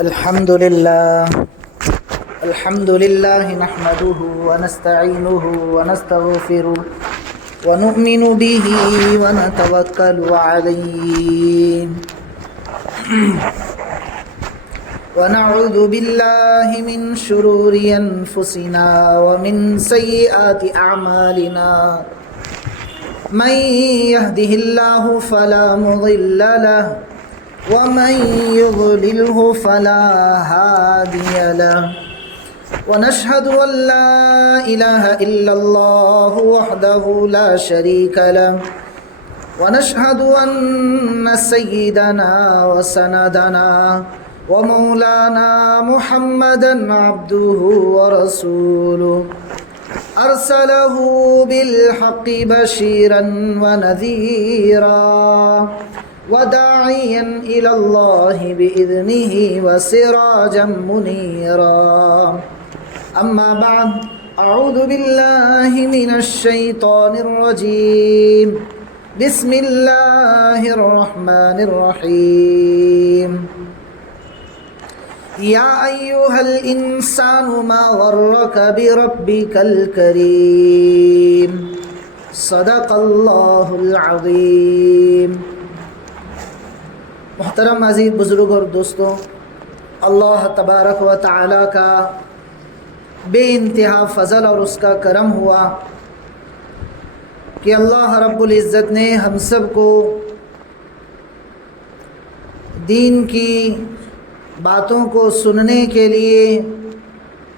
الحمد لله نحمده ونستعينه ونستغفره ونؤمن به ونتوكل عليه ونعوذ بالله من شرور أنفسنا ومن سيئات أعمالنا من يهده الله فلا مضل له ومن يضلله فلا هادي له ونشهد أن لا إله إلا الله وحده لا شريك له ونشهد أن سيدنا وسندنا ومولانا محمدا عبده ورسوله أرسله بالحق بشيرا ونذيرا وداعيا إلى الله بإذنه وسراجا منيرا أما بعد أعوذ بالله من الشيطان الرجيم بسم الله الرحمن الرحيم يا أيها الإنسان ما غرك بربك الكريم صدق الله العظيم. محترم عزیز بزرگ اور دوستوں، اللہ تبارک و تعالیٰ کا بے انتہا فضل اور اس کا کرم ہوا کہ اللہ رب العزت نے ہم سب کو دین کی باتوں کو سننے کے لیے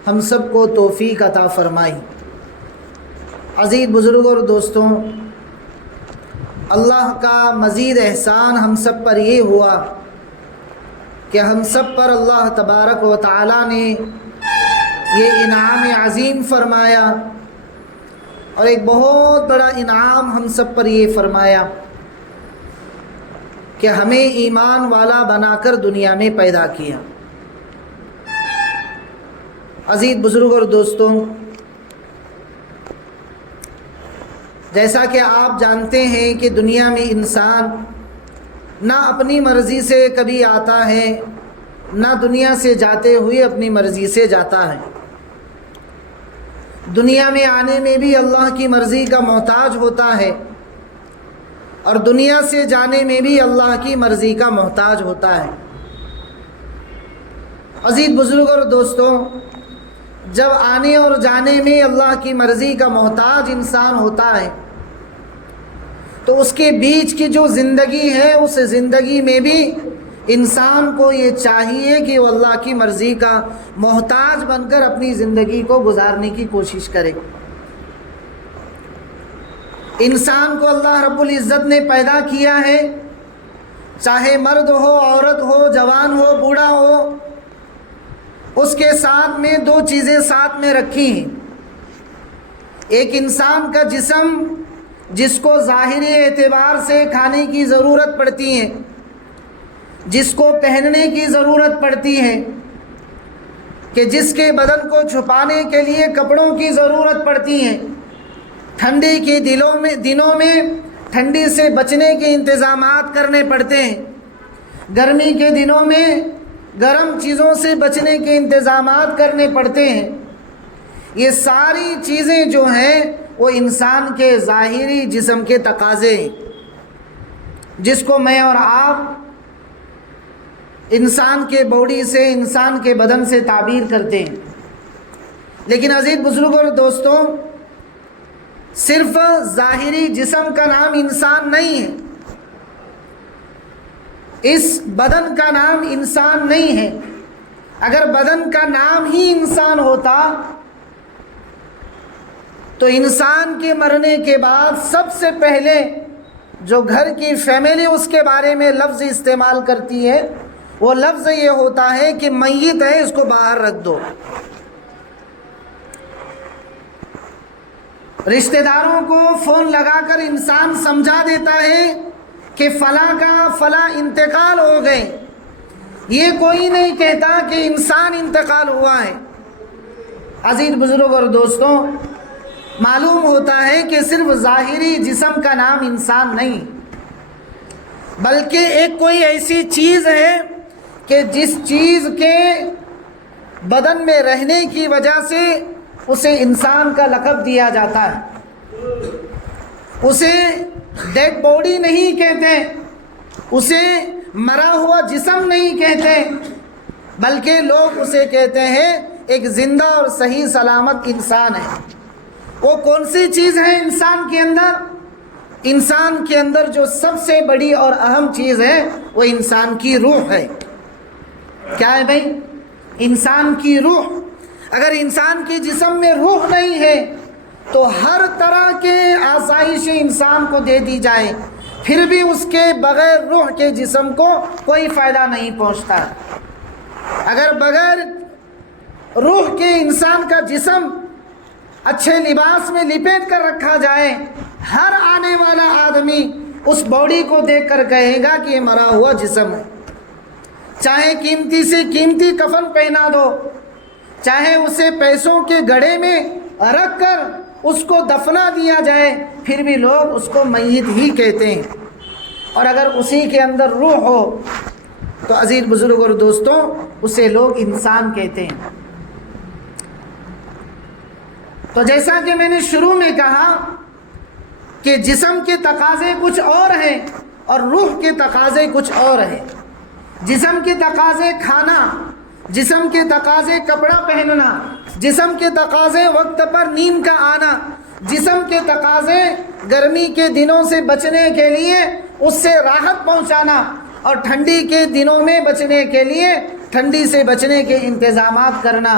ہم سب کو توفیق عطا فرمائی. عزیز بزرگ اور دوستوں، اللہ کا مزید احسان ہم سب پر یہ ہوا کہ ہم سب پر اللہ تبارک و تعالیٰ نے یہ انعام عظیم فرمایا، اور ایک بہت بڑا انعام ہم سب پر یہ فرمایا کہ ہمیں ایمان والا بنا کر دنیا میں پیدا کیا. عزیز بزرگ اور دوستوں، جیسا کہ آپ جانتے ہیں کہ دنیا میں انسان نہ اپنی مرضی سے کبھی آتا ہے، نہ دنیا سے جاتے ہوئے اپنی مرضی سے جاتا ہے. دنیا میں آنے میں بھی اللہ کی مرضی کا محتاج ہوتا ہے، اور دنیا سے جانے میں بھی اللہ کی مرضی کا محتاج ہوتا ہے. عزیز بزرگ اور دوستوں، جب آنے اور جانے میں اللہ کی مرضی کا محتاج انسان ہوتا ہے تو اس کے بیچ کی جو زندگی ہے، اس زندگی میں بھی انسان کو یہ چاہیے کہ وہ اللہ کی مرضی کا محتاج بن کر اپنی زندگی کو گزارنے کی کوشش کرے. انسان کو اللہ رب العزت نے پیدا کیا ہے، چاہے مرد ہو، عورت ہو، جوان ہو، بوڑھا ہو، اس کے ساتھ میں دو چیزیں ساتھ میں رکھی ہیں. ایک انسان کا جسم، جس کو ظاہری اعتبار سے کھانے کی ضرورت پڑتی ہے، جس کو پہننے کی ضرورت پڑتی ہے، کہ جس کے بدن کو چھپانے کے لیے کپڑوں کی ضرورت پڑتی ہے. ٹھنڈی کے دنوں میں ٹھنڈی سے بچنے کے انتظامات کرنے پڑتے ہیں، گرمی کے دنوں میں گرم چیزوں سے بچنے کے انتظامات کرنے پڑتے ہیں. یہ ساری چیزیں جو ہیں وہ انسان کے ظاہری جسم کے تقاضے ہیں، جس کو میں اور آپ انسان کے باڈی سے، انسان کے بدن سے تعبیر کرتے ہیں. لیکن عزیز بزرگوں اور دوستوں، صرف ظاہری جسم کا نام انسان نہیں ہے، اس بدن کا نام انسان نہیں ہے. اگر بدن کا نام ہی انسان ہوتا تو انسان کے مرنے کے بعد سب سے پہلے جو گھر کی فیملی اس کے بارے میں لفظ استعمال کرتی ہے، وہ لفظ یہ ہوتا ہے کہ میت ہے، اس کو باہر رکھ دو. رشتہ داروں کو فون لگا کر انسان سمجھا دیتا ہے کہ فلاں کا فلاں انتقال ہو گئے. یہ کوئی نہیں کہتا کہ انسان انتقال ہوا ہے. عزیز بزرگ اور دوستوں، معلوم ہوتا ہے کہ صرف ظاہری جسم کا نام انسان نہیں، بلکہ ایک کوئی ایسی چیز ہے کہ کہ جس چیز کے بدن میں رہنے کی وجہ سے اسے انسان کا لقب دیا جاتا ہے، اسے ڈیڈ باڈی نہیں کہتے، اسے مرا ہوا جسم نہیں کہتے، بلکہ لوگ اسے کہتے ہیں ایک زندہ اور صحیح سلامت انسان ہے۔ وہ کون سی چیز ہے انسان کے اندر؟ انسان کے اندر جو سب سے بڑی اور اہم چیز ہے وہ انسان کی روح ہے۔ کیا ہے بھائی؟ انسان کی روح۔ اگر انسان کے جسم میں روح نہیں ہے تو ہر طرح کے آسائش انسان کو دے دی جائے، پھر بھی اس کے بغیر روح کے جسم کو کوئی فائدہ نہیں پہنچتا۔ اگر بغیر روح کے انسان کا جسم اچھے لباس میں لپیٹ کر رکھا جائے، ہر آنے والا آدمی اس باڈی کو دیکھ کر کہے گا کہ یہ مرا ہوا جسم ہے۔ چاہے قیمتی سے قیمتی کفن پہنا دو، چاہے اسے پیسوں کے گڑھے میں رکھ کر اس کو دفنا دیا جائے، پھر بھی لوگ اس کو میت ہی کہتے ہیں۔ اور اگر اسی کے اندر روح ہو تو عزیز بزرگ اور دوستوں اسے لوگ انسان کہتے ہیں۔ تو جیسا کہ میں نے شروع میں کہا کہ جسم کے تقاضے کچھ اور ہیں اور روح کے تقاضے کچھ اور ہیں۔ جسم کے تقاضے کھانا، جسم کے تقاضے کپڑا پہننا، جسم کے تقاضے وقت پر نیند کا آنا، جسم کے تقاضے گرمی کے دنوں سے بچنے کے لیے اس سے راحت پہنچانا، اور ٹھنڈی کے دنوں میں بچنے کے لیے ٹھنڈی سے بچنے کے انتظامات کرنا۔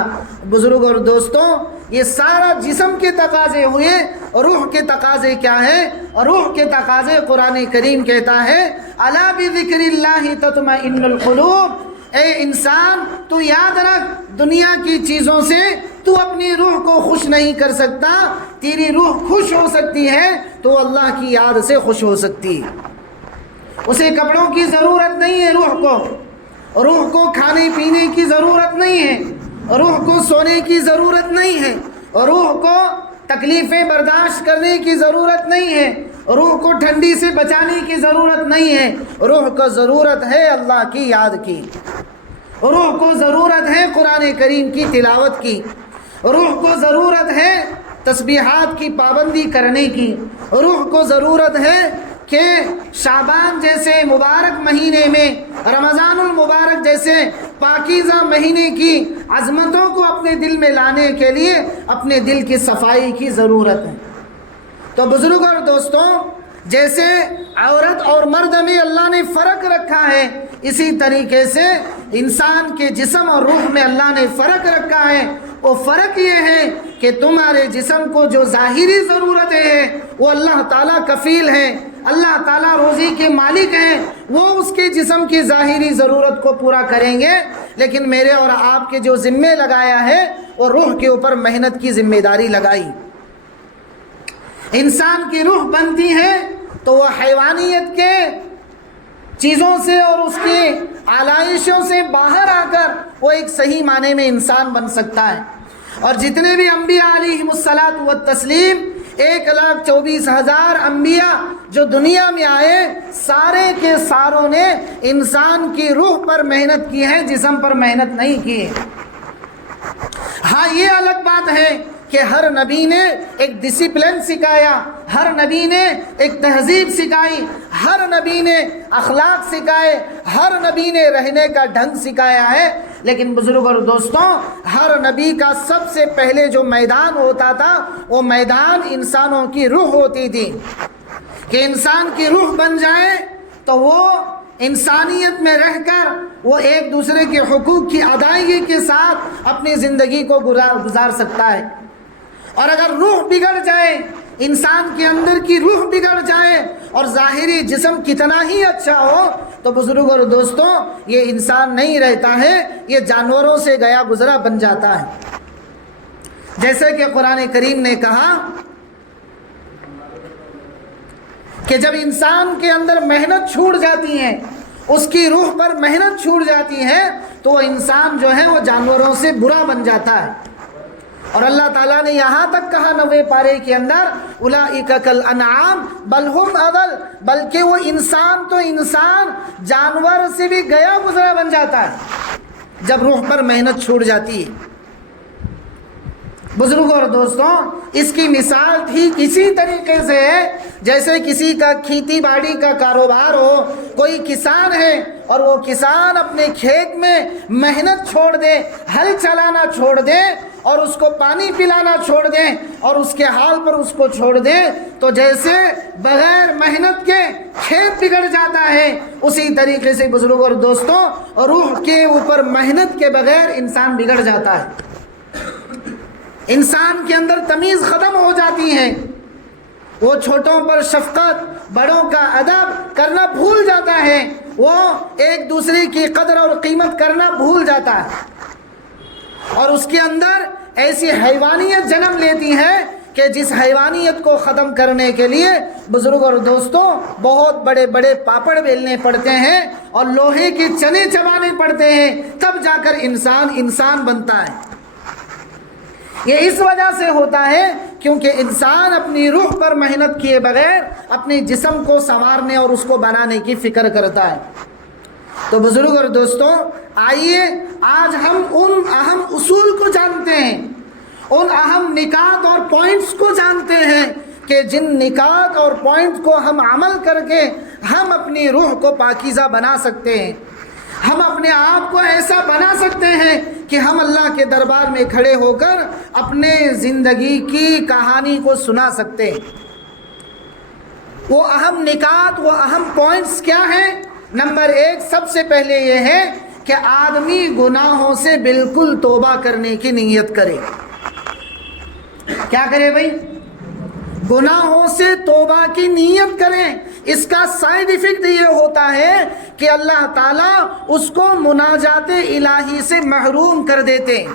بزرگ اور دوستوں یہ سارا جسم کے تقاضے ہوئے، اور روح کے تقاضے کیا ہیں؟ اور روح کے تقاضے قرآن کریم کہتا ہے الا بذکر اللہ تطمئن القلوب۔ اے انسان تو یاد رکھ، دنیا کی چیزوں سے تو اپنی روح کو خوش نہیں کر سکتا۔ تیری روح خوش ہو سکتی ہے تو اللہ کی یاد سے خوش ہو سکتی ہے۔ اسے کپڑوں کی ضرورت نہیں ہے، روح کو کھانے پینے کی ضرورت نہیں ہے، روح کو سونے کی ضرورت نہیں ہے، روح کو تکلیفیں برداشت کرنے کی ضرورت نہیں ہے، روح کو ٹھنڈی سے بچانے کی ضرورت نہیں ہے۔ روح کو ضرورت ہے اللہ کی یاد کی، روح کو ضرورت ہے قرآن کریم کی تلاوت کی، روح کو ضرورت ہے تسبیحات کی پابندی کرنے کی، روح کو ضرورت ہے کہ شعبان جیسے مبارک مہینے میں، رمضان المبارک جیسے پاکیزہ مہینے کی عظمتوں کو اپنے دل میں لانے کے لیے اپنے دل کی صفائی کی ضرورت ہے۔ تو بزرگ اور دوستوں جیسے عورت اور مرد میں اللہ نے فرق رکھا ہے، اسی طریقے سے انسان کے جسم اور روح میں اللہ نے فرق رکھا ہے۔ وہ فرق یہ ہے کہ تمہارے جسم کو جو ظاہری ضرورتیں ہیں وہ اللہ تعالیٰ کفیل ہیں، اللہ تعالیٰ روزی کے مالک ہیں، وہ اس کے جسم کی ظاہری ضرورت کو پورا کریں گے، لیکن میرے اور آپ کے جو ذمہ لگایا ہے وہ روح کے اوپر محنت کی ذمہ داری لگائی۔ انسان کی روح بنتی ہے تو وہ حیوانیت کے چیزوں سے اور اس کی آلائشوں سے باہر آ کر وہ ایک صحیح معنی میں انسان بن سکتا ہے۔ اور جتنے بھی انبیاء علیہم الصلاۃ والتسلیم 1,24,000 انبیاء جو دنیا میں آئے، سارے کے ساروں نے انسان کی روح پر محنت کی ہے، جسم پر محنت نہیں کی ہے۔ ہاں یہ الگ بات ہے کہ ہر نبی نے ایک ڈسپلن سکھایا، ہر نبی نے ایک تہذیب سکھائی، ہر نبی نے اخلاق سکھائے، ہر نبی نے رہنے کا ڈھنگ سکھایا ہے، لیکن بزرگ اور دوستوں ہر نبی کا سب سے پہلے جو میدان ہوتا تھا وہ میدان انسانوں کی روح ہوتی تھی، کہ انسان کی روح بن جائے تو وہ انسانیت میں رہ کر وہ ایک دوسرے کے حقوق کی ادائیگی کے ساتھ اپنی زندگی کو گزار سکتا ہے۔ اور اگر روح بگڑ جائے، انسان کے اندر کی روح بگڑ جائے اور ظاہری جسم کتنا ہی اچھا ہو تو بزرگ اور دوستوں یہ انسان نہیں رہتا ہے، یہ جانوروں سے گیا گزرا بن جاتا ہے۔ جیسے کہ قرآن کریم نے کہا کہ جب انسان کے اندر محنت چھوٹ جاتی ہے، اس کی روح پر محنت چھوٹ جاتی ہے تو وہ انسان جو ہے وہ جانوروں سے برا بن جاتا ہے۔ اور اللہ تعالیٰ نے یہاں تک کہا 90 پارے کے اندر اولئک کالانعام بل ہم اضل، بلکہ وہ انسان تو انسان جانور سے بھی گیا گزرا بن جاتا ہے۔ جب روح پر محنت چھوٹ جاتی ہے۔ بزرگوں اور دوستوں، اس کی مثال ٹھیک اسی طریقے سے ہے جیسے کسی کا کھیتی باڑی کا کاروبار ہو، کوئی کسان ہے اور وہ کسان اپنے کھیت میں محنت چھوڑ دے، ہل چلانا چھوڑ دے اور اس کو پانی پلانا چھوڑ دے اور اس کے حال پر اس کو چھوڑ دے، تو جیسے بغیر محنت کے کھیت بگڑ جاتا ہے، اسی طریقے سے بزرگوں اور دوستوں روح کے اوپر محنت کے بغیر انسان بگڑ جاتا ہے۔ انسان کے اندر تمیز ختم ہو جاتی ہے، وہ چھوٹوں پر شفقت، بڑوں کا ادب کرنا بھول جاتا ہے، وہ ایک دوسرے کی قدر اور قیمت کرنا بھول جاتا ہے، اور اس کے اندر ایسی حیوانیت جنم لیتی ہے کہ جس حیوانیت کو ختم کرنے کے لیے بزرگ اور دوستوں بہت بڑے بڑے پاپڑ بیلنے پڑتے ہیں اور لوہے کے چنے چبانے پڑتے ہیں، تب جا کر انسان بنتا ہے۔ یہ اس وجہ سے ہوتا ہے کیونکہ انسان اپنی روح پر محنت کیے بغیر اپنے جسم کو سنوارنے اور اس کو بنانے کی فکر کرتا ہے۔ تو بزرگ اور دوستوں، آئیے آج ہم ان اہم اصول کو جانتے ہیں، ان اہم نکات اور پوائنٹس کو جانتے ہیں کہ جن نکات اور پوائنٹس کو ہم عمل کر کے ہم اپنی روح کو پاکیزہ بنا سکتے ہیں، ہم اپنے آپ کو ایسا بنا سکتے ہیں کہ ہم اللہ کے دربار میں کھڑے ہو کر اپنے زندگی کی کہانی کو سنا سکتے ہیں۔ وہ اہم نکات، وہ اہم پوائنٹس کیا ہیں؟ نمبر 1 سب سے پہلے یہ ہے کہ آدمی گناہوں سے بالکل توبہ کرنے کی نیت کرے۔ کیا کرے بھائی؟ گناہوں سے توبہ کی نیت کریں۔ اس کا سائیڈ ایفیکٹ یہ ہوتا ہے کہ اللہ تعالیٰ اس کو مناجات الہی سے محروم کر دیتے ہیں۔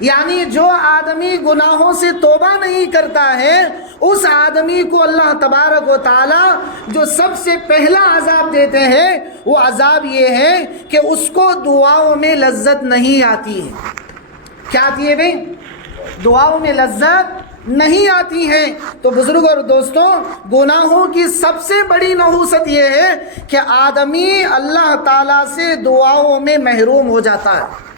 یعنی جو آدمی گناہوں سے توبہ نہیں کرتا ہے، اس آدمی کو اللہ تبارک و تعالیٰ جو سب سے پہلا عذاب دیتے ہیں، وہ عذاب یہ ہے کہ اس کو دعاؤں میں لذت نہیں آتی ہے۔ کیا آتی ہے بھائی؟ دعاؤں میں لذت نہیں آتی ہے۔ تو بزرگ اور دوستوں، گناہوں کی سب سے بڑی نحوست یہ ہے کہ آدمی اللہ تعالیٰ سے دعاؤں میں محروم ہو جاتا ہے۔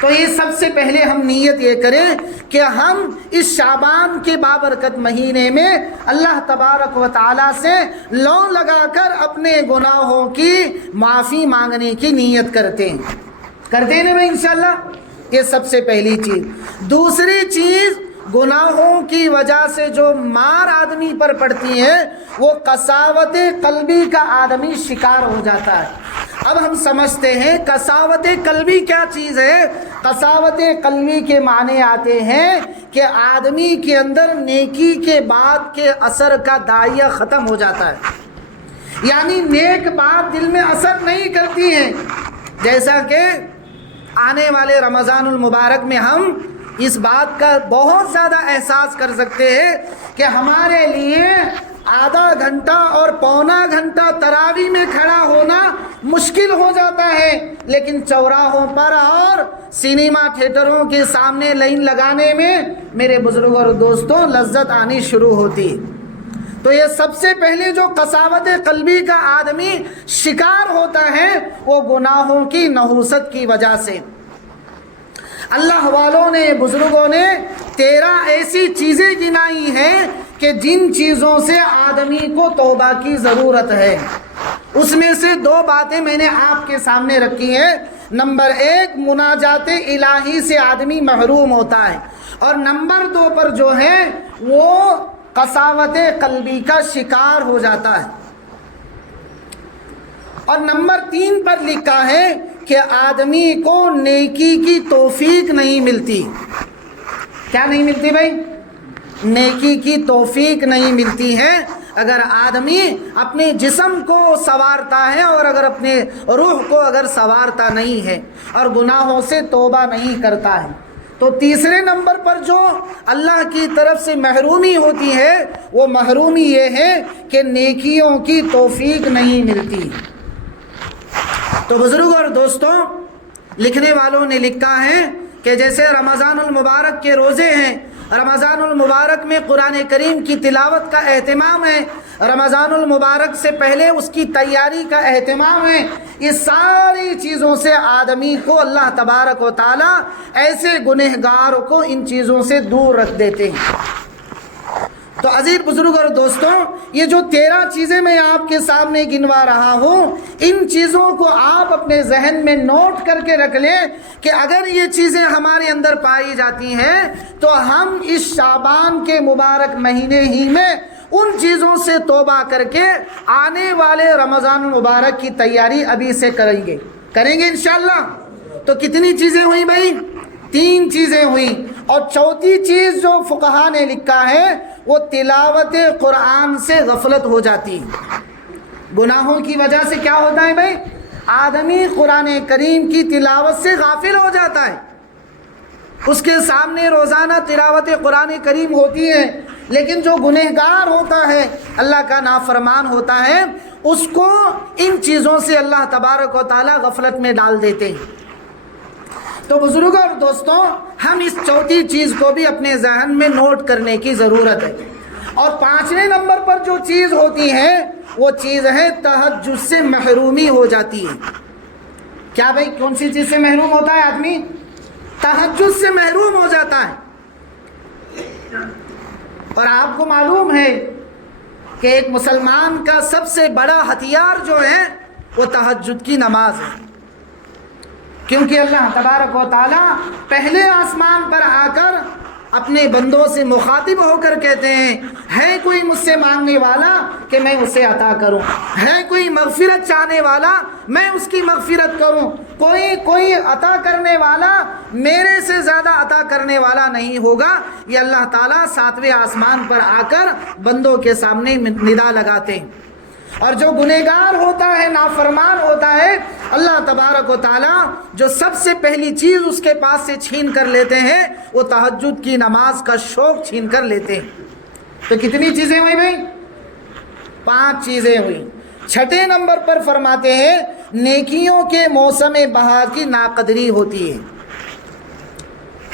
تو یہ سب سے پہلے ہم نیت یہ کریں کہ ہم اس شعبان کے بابرکت مہینے میں اللہ تبارک و تعالیٰ سے لو لگا کر اپنے گناہوں کی معافی مانگنے کی نیت کرتے ہیں نا انشاءاللہ۔ یہ سب سے پہلی چیز۔ دوسری چیز، گناہوں کی وجہ سے جو مار آدمی پر پڑتی ہے، وہ قساوت قلبی کا آدمی شکار ہو جاتا ہے۔ اب ہم سمجھتے ہیں قساوت قلبی کیا چیز ہے۔ قساوت قلبی کے معنی آتے ہیں کہ آدمی کے اندر نیکی کے بعد کے اثر کا دائرہ ختم ہو جاتا ہے، یعنی نیک بات دل میں اثر نہیں کرتی ہے۔ جیسا کہ آنے والے رمضان المبارک میں ہم اس بات کا بہت زیادہ احساس کر سکتے ہیں کہ ہمارے لیے آدھا گھنٹہ اور پونا گھنٹہ تراویح میں کھڑا ہونا مشکل ہو جاتا ہے، لیکن چوراہوں پر اور سینما تھیٹروں کے سامنے لائن لگانے میں میرے بزرگوں اور دوستوں لذت آنی شروع ہوتی۔ تو یہ سب سے پہلے جو قساوت قلبی کا آدمی شکار ہوتا ہے، وہ گناہوں کی نحوست کی وجہ سے۔ اللہ والوں نے، بزرگوں نے 13 ایسی چیزیں گنائی ہیں کہ جن چیزوں سے آدمی کو توبہ کی ضرورت ہے۔ اس میں سے 2 باتیں میں نے آپ کے سامنے رکھی ہیں۔ نمبر 1 مناجات الہی سے آدمی محروم ہوتا ہے، اور نمبر 2 پر جو ہے وہ قساوت قلبی کا شکار ہو جاتا ہے، اور نمبر 3 پر لکھا ہے کہ آدمی کو نیکی کی توفیق نہیں ملتی۔ کیا نہیں ملتی بھائی؟ نیکی کی توفیق نہیں ملتی ہے اگر آدمی اپنے جسم کو سنوارتا ہے اور اگر اپنے روح کو اگر سنوارتا نہیں ہے اور گناہوں سے توبہ نہیں کرتا ہے۔ تو تیسرے نمبر پر جو اللہ کی طرف سے محرومی ہوتی ہے، وہ محرومی یہ ہے کہ نیکیوں کی توفیق نہیں ملتی۔ تو بزرگ اور دوستوں، لکھنے والوں نے لکھا ہے کہ جیسے رمضان المبارک کے روزے ہیں، رمضان المبارک میں قرآن کریم کی تلاوت کا اہتمام ہے، رمضان المبارک سے پہلے اس کی تیاری کا اہتمام ہے. یہ ساری چیزوں سے آدمی کو اللہ تبارک و تعالیٰ ایسے گنہگار کو ان چیزوں سے دور رکھ دیتے ہیں. تو عزیز بزرگ اور دوستوں، یہ جو 13 چیزیں میں آپ کے سامنے گنوا رہا ہوں، ان چیزوں کو آپ اپنے ذہن میں نوٹ کر کے رکھ لیں کہ اگر یہ چیزیں ہمارے اندر پائی جاتی ہیں تو ہم اس شعبان کے مبارک مہینے ہی میں ان چیزوں سے توبہ کر کے آنے والے رمضان المبارک کی تیاری ابھی سے کریں گے انشاءاللہ. تو کتنی چیزیں ہوئیں بھائی؟ 3 چیزیں ہوئیں. اور چوتھی چیز جو فقہا نے لکھا ہے وہ تلاوت قرآن سے غفلت ہو جاتی ہے. گناہوں کی وجہ سے کیا ہوتا ہے بھائی؟ آدمی قرآن کریم کی تلاوت سے غافل ہو جاتا ہے. اس کے سامنے روزانہ تلاوت قرآن کریم ہوتی ہے، لیکن جو گنہگار ہوتا ہے، اللہ کا نافرمان ہوتا ہے، اس کو ان چیزوں سے اللہ تبارک و تعالیٰ غفلت میں ڈال دیتے ہیں. تو بزرگوں اور دوستوں، ہم اس چوتھی چیز کو بھی اپنے ذہن میں نوٹ کرنے کی ضرورت ہے. اور 5ویں نمبر پر جو چیز ہوتی ہے وہ چیز ہے تہجد سے محرومی ہو جاتی ہے. کیا بھائی، کون سی چیز سے محروم ہوتا ہے آدمی؟ تہجد سے محروم ہو جاتا ہے. اور آپ کو معلوم ہے کہ ایک مسلمان کا سب سے بڑا ہتھیار جو ہے وہ تہجد کی نماز ہے. کیونکہ اللہ تبارک و تعالیٰ پہلے آسمان پر آ کر اپنے بندوں سے مخاطب ہو کر کہتے ہیں، ہے کوئی مجھ سے مانگنے والا کہ میں اسے عطا کروں، ہے کوئی مغفرت چاہنے والا میں اس کی مغفرت کروں، کوئی عطا کرنے والا میرے سے زیادہ عطا کرنے والا نہیں ہوگا. یہ اللہ تعالیٰ 7ویں آسمان پر آ کر بندوں کے سامنے ندا لگاتے ہیں. اور جو گنہگار ہوتا ہے، نافرمان ہوتا ہے، اللہ تبارک و تعالیٰ جو سب سے پہلی چیز اس کے پاس سے چھین کر لیتے ہیں وہ تہجد کی نماز کا شوق چھین کر لیتے ہیں. تو کتنی چیزیں ہوئی بھائی؟ 5 چیزیں ہوئی. 6 نمبر پر فرماتے ہیں نیکیوں کے موسم بہار کی ناقدری ہوتی ہے.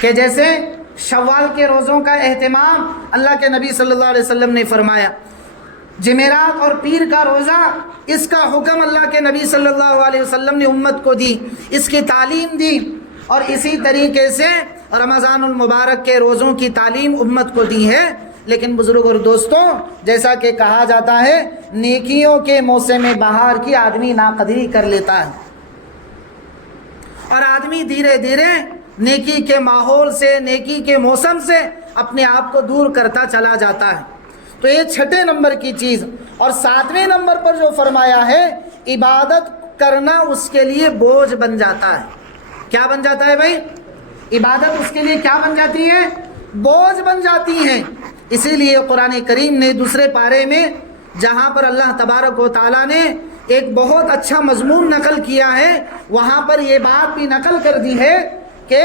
کہ جیسے شوال کے روزوں کا اہتمام اللہ کے نبی صلی اللہ علیہ وسلم نے فرمایا، جمعرات اور پیر کا روزہ، اس کا حکم اللہ کے نبی صلی اللہ علیہ وسلم نے امت کو دی، اس کی تعلیم دی. اور اسی طریقے سے رمضان المبارک کے روزوں کی تعلیم امت کو دی ہے. لیکن بزرگ اور دوستوں، جیسا کہ کہا جاتا ہے نیکیوں کے موسم بہار کی آدمی ناقدری کر لیتا ہے، اور آدمی دھیرے دھیرے نیکی کے ماحول سے، نیکی کے موسم سے اپنے آپ کو دور کرتا چلا جاتا ہے. تو یہ 6 نمبر کی چیز. اور 7ویں نمبر پر جو فرمایا ہے عبادت کرنا اس کے لیے بوجھ بن جاتا ہے. کیا بن جاتا ہے بھائی؟ عبادت اس کے لیے کیا بن جاتی ہے؟ بوجھ بن جاتی ہے. اسی لیے قرآن کریم نے دوسرے پارے میں جہاں پر اللہ تبارک و تعالیٰ نے ایک بہت اچھا مضمون نقل کیا ہے، وہاں پر یہ بات بھی نقل کر دی ہے کہ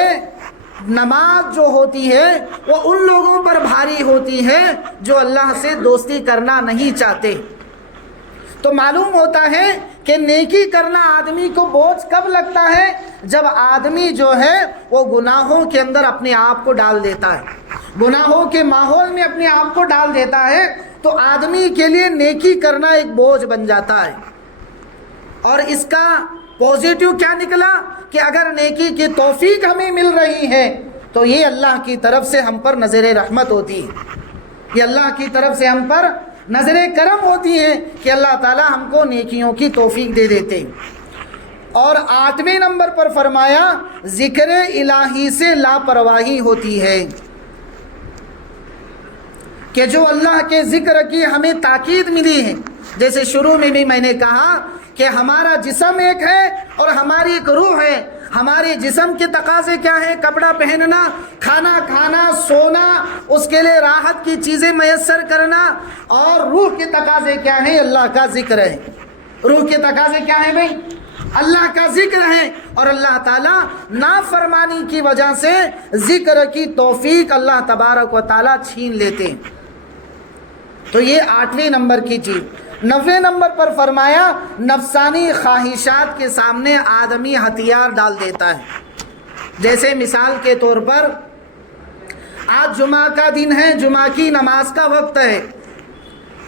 نماز جو ہوتی ہے وہ ان لوگوں پر بھاری ہوتی ہے جو اللہ سے دوستی کرنا نہیں چاہتے. تو معلوم ہوتا ہے کہ نیکی کرنا آدمی کو بوجھ کب لگتا ہے؟ جب آدمی جو ہے وہ گناہوں کے اندر اپنے آپ کو ڈال دیتا ہے، گناہوں کے ماحول میں اپنے آپ کو ڈال دیتا ہے، تو آدمی کے لیے نیکی کرنا ایک بوجھ بن جاتا ہے. اور اس کا پوزیٹیو کیا نکلا کہ اگر نیکی کی توفیق ہمیں مل رہی ہے تو یہ اللہ کی طرف سے ہم پر نظر رحمت ہوتی ہے، یہ اللہ کی طرف سے ہم پر نظر کرم ہوتی ہے کہ اللہ تعالی ہم کو نیکیوں کی توفیق دے دیتے ہیں. اور 8ویں نمبر پر فرمایا ذکر الہی سے لاپرواہی ہوتی ہے، کہ جو اللہ کے ذکر کی ہمیں تاکید ملی ہے. جیسے شروع میں بھی میں نے کہا کہ ہمارا جسم ایک ہے اور ہماری ایک روح ہے. ہمارے جسم کے تقاضے کیا ہیں؟ کپڑا پہننا، کھانا کھانا، سونا، اس کے لیے راحت کی چیزیں میسر کرنا. اور روح کے تقاضے کیا ہیں؟ اللہ کا ذکر ہے. روح کے تقاضے کیا ہیں بھائی؟ اللہ کا ذکر ہے. اور اللہ تعالیٰ نافرمانی کی وجہ سے ذکر کی توفیق اللہ تبارک و تعالیٰ چھین لیتے ہیں. تو یہ 8ویں نمبر کی چیز. 9ویں نمبر پر فرمایا نفسانی خواہشات کے سامنے آدمی ہتھیار ڈال دیتا ہے. جیسے مثال کے طور پر آج جمعہ کا دن ہے، جمعہ کی نماز کا وقت ہے،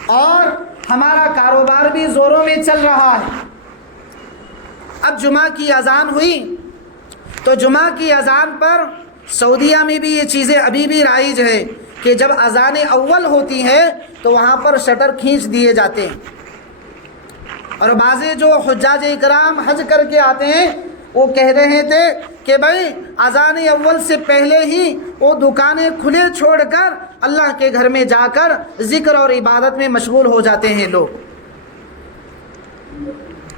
اور ہمارا کاروبار بھی زوروں میں چل رہا ہے۔ اب جمعہ کی اذان ہوئی تو جمعہ کی اذان پر سعودیہ میں بھی یہ چیزیں ابھی بھی رائج ہے کہ جب اذان اول ہوتی ہے تو وہاں پر شٹر کھینچ دیے جاتے ہیں، اور بعضے جو حجاج اکرام حج کر کے آتے ہیں وہ کہہ رہے تھے کہ بھائی اذان اول سے پہلے ہی وہ دکانیں کھلے چھوڑ کر اللہ کے گھر میں جا کر ذکر اور عبادت میں مشغول ہو جاتے ہیں لوگ۔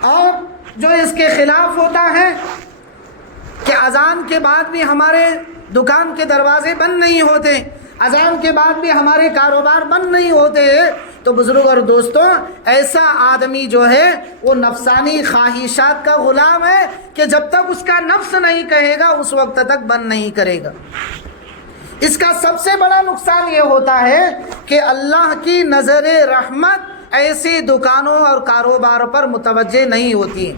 اور جو اس کے خلاف ہوتا ہے کہ اذان کے بعد بھی ہمارے دکان کے دروازے بند نہیں ہوتے، اذان کے بعد بھی ہمارے کاروبار بند نہیں ہوتے، تو بزرگ اور دوستوں ایسا آدمی جو ہے وہ نفسانی خواہشات کا غلام ہے کہ جب تک اس کا نفس نہیں کہے گا اس وقت تک بند نہیں کرے گا۔ اس کا سب سے بڑا نقصان یہ ہوتا ہے کہ اللہ کی نظر رحمت ایسی دکانوں اور کاروبار پر متوجہ نہیں ہوتی ہے۔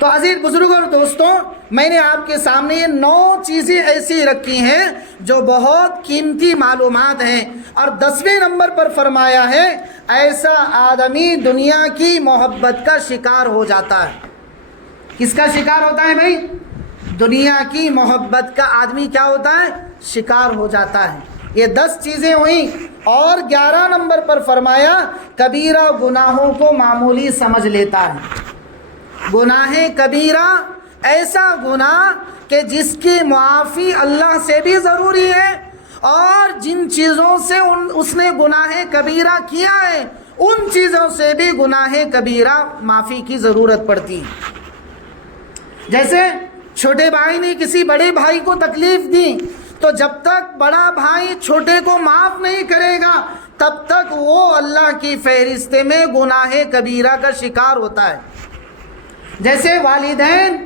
تو عزیز بزرگ اور دوستوں، میں نے آپ کے سامنے یہ 9 چیزیں ایسی رکھی ہیں جو بہت قیمتی معلومات ہیں، اور 10ویں نمبر پر فرمایا ہے ایسا آدمی دنیا کی محبت کا شکار ہو جاتا ہے۔ کس کا شکار ہوتا ہے بھائی؟ دنیا کی محبت کا آدمی کیا ہوتا ہے؟ شکار ہو جاتا ہے۔ یہ 10 چیزیں ہوئیں، اور 11 نمبر پر فرمایا کبیرہ گناہوں کو معمولی سمجھ لیتا ہے۔ گناہ کبیرہ ایسا گناہ کہ جس کی معافی اللہ سے بھی ضروری ہے، اور جن چیزوں سے اس نے گناہ کبیرہ کیا ہے ان چیزوں سے بھی گناہ کبیرہ معافی کی ضرورت پڑتی ہے۔ جیسے چھوٹے بھائی نے کسی بڑے بھائی کو تکلیف دی تو جب تک بڑا بھائی چھوٹے کو معاف نہیں کرے گا تب تک وہ اللہ کی فہرست میں گناہ کبیرہ کا شکار ہوتا ہے۔ جیسے والدین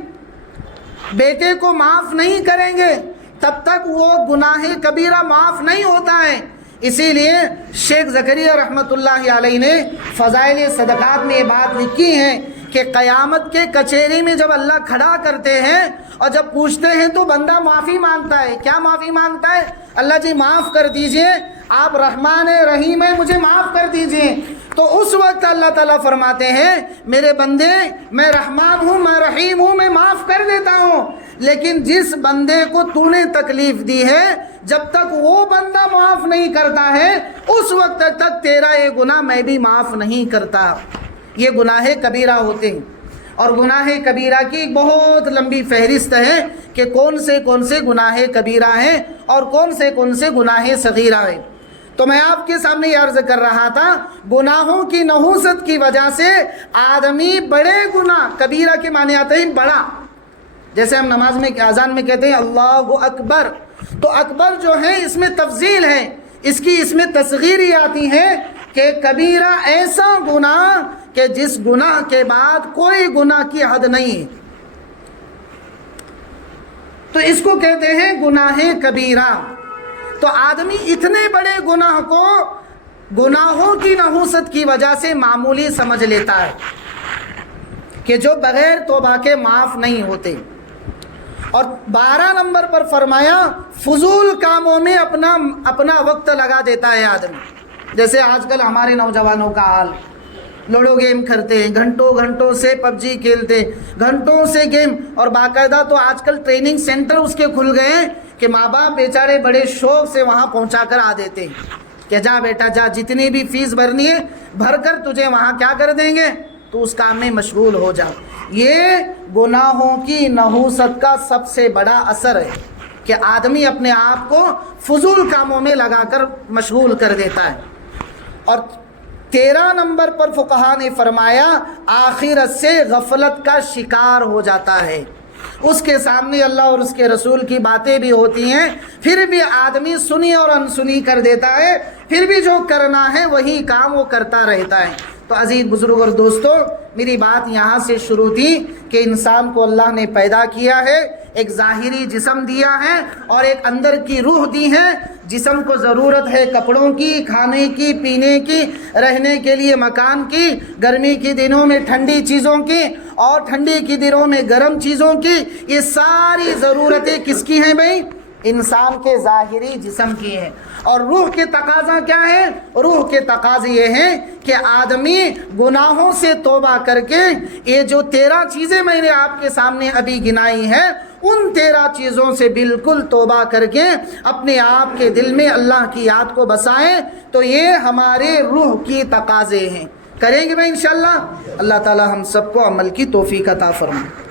بیٹے کو معاف نہیں کریں گے تب تک وہ گناہ کبیرہ معاف نہیں ہوتا ہے۔ اسی لیے شیخ زکریا رحمۃ اللہ علیہ نے فضائل صدقات میں یہ بات لکھی ہے کہ قیامت کے کچہری میں جب اللہ کھڑا کرتے ہیں اور جب پوچھتے ہیں تو بندہ معافی مانگتا ہے۔ کیا معافی مانگتا ہے؟ اللہ جی معاف کر دیجئے، آپ رحمان رحیم ہیں، مجھے معاف کر دیجئے۔ تو اس وقت اللہ تعالیٰ فرماتے ہیں میرے بندے میں رحمان ہوں، میں رحیم ہوں، میں معاف کر دیتا ہوں، لیکن جس بندے کو تو نے تکلیف دی ہے جب تک وہ بندہ معاف نہیں کرتا ہے اس وقت تک تیرا یہ گناہ میں بھی معاف نہیں کرتا۔ یہ گناہ کبیرہ ہوتے ہیں، اور گناہ کبیرہ کی ایک بہت لمبی فہرست ہے کہ کون سے گناہ کبیرہ ہیں اور کون سے گناہ صغیرہ ہیں۔ تو میں آپ کے سامنے یہ عرض کر رہا تھا گناہوں کی نحوست کی وجہ سے آدمی بڑے گناہ، کبیرہ کے معنی آتے ہیں بڑا، جیسے ہم نماز میں اذان میں کہتے ہیں اللہ اکبر، تو اکبر جو ہے اس میں تفضیل ہے، اس میں تصغیر ہی آتی ہے کہ کبیرہ ایسا گناہ کہ جس گناہ کے بعد کوئی گناہ کی حد نہیں ہے، تو اس کو کہتے ہیں گناہ کبیرہ۔ تو آدمی اتنے بڑے گناہ کو گناہوں کی نحوست کی وجہ سے معمولی سمجھ لیتا ہے کہ جو بغیر توبہ کے معاف نہیں ہوتے۔ اور 12 نمبر پر فرمایا فضول کاموں میں اپنا وقت لگا دیتا ہے آدمی۔ جیسے آج کل ہمارے نوجوانوں کا حال، لوڈو گیم کرتے ہیں، گھنٹوں سے پب جی کھیلتے، گھنٹوں سے گیم، اور باقاعدہ تو آج کل ٹریننگ سینٹر اس کے کھل گئے ہیں کہ ماں باپ بیچارے بڑے شوق سے وہاں پہنچا کر آ دیتے ہیں کہ جا بیٹا جا، جتنی بھی فیس بھرنی ہے بھر کر تجھے وہاں کیا کر دیں گے، تو اس کام میں مشغول ہو جا۔ یہ گناہوں کی نحوست کا سب سے بڑا اثر ہے کہ آدمی اپنے آپ کو فضول کاموں میں لگا کر مشغول کر دیتا ہے۔ اور 13 نمبر پر فقہا نے فرمایا آخرت سے غفلت کا شکار ہو جاتا ہے۔ اس کے سامنے اللہ اور اس کے رسول کی باتیں بھی ہوتی ہیں، پھر بھی آدمی سنی اور انسنی کر دیتا ہے، پھر بھی جو کرنا ہے وہی کام وہ کرتا رہتا ہے۔ تو عزیز بزرگ اور دوستوں، میری بات یہاں سے شروع تھی کہ انسان کو اللہ نے پیدا کیا ہے، ایک ظاہری جسم دیا ہے اور ایک اندر کی روح دی ہے۔ جسم کو ضرورت ہے کپڑوں کی، کھانے کی، پینے کی، رہنے کے لیے مکان کی، گرمی کے دنوں میں ٹھنڈی چیزوں کی اور ٹھنڈی کے دنوں میں گرم چیزوں کی۔ یہ ساری ضرورتیں کس کی ہیں بھائی؟ انسان کے ظاہری جسم کی ہے. اور روح کے تقاضا کیا ہے؟ روح کے تقاضے یہ ہیں کہ آدمی گناہوں سے توبہ کر کے یہ جو 13 چیزیں میں نے آپ کے سامنے ابھی گنائی ہیں ان 13 چیزوں سے بالکل توبہ کر کے اپنے آپ کے دل میں اللہ کی یاد کو بسائیں. تو یہ ہمارے روح کی تقاضے ہیں. کریں گے میں انشاءاللہ. اللہ تعالی ہم سب کو عمل کی توفیق عطا فرمائے.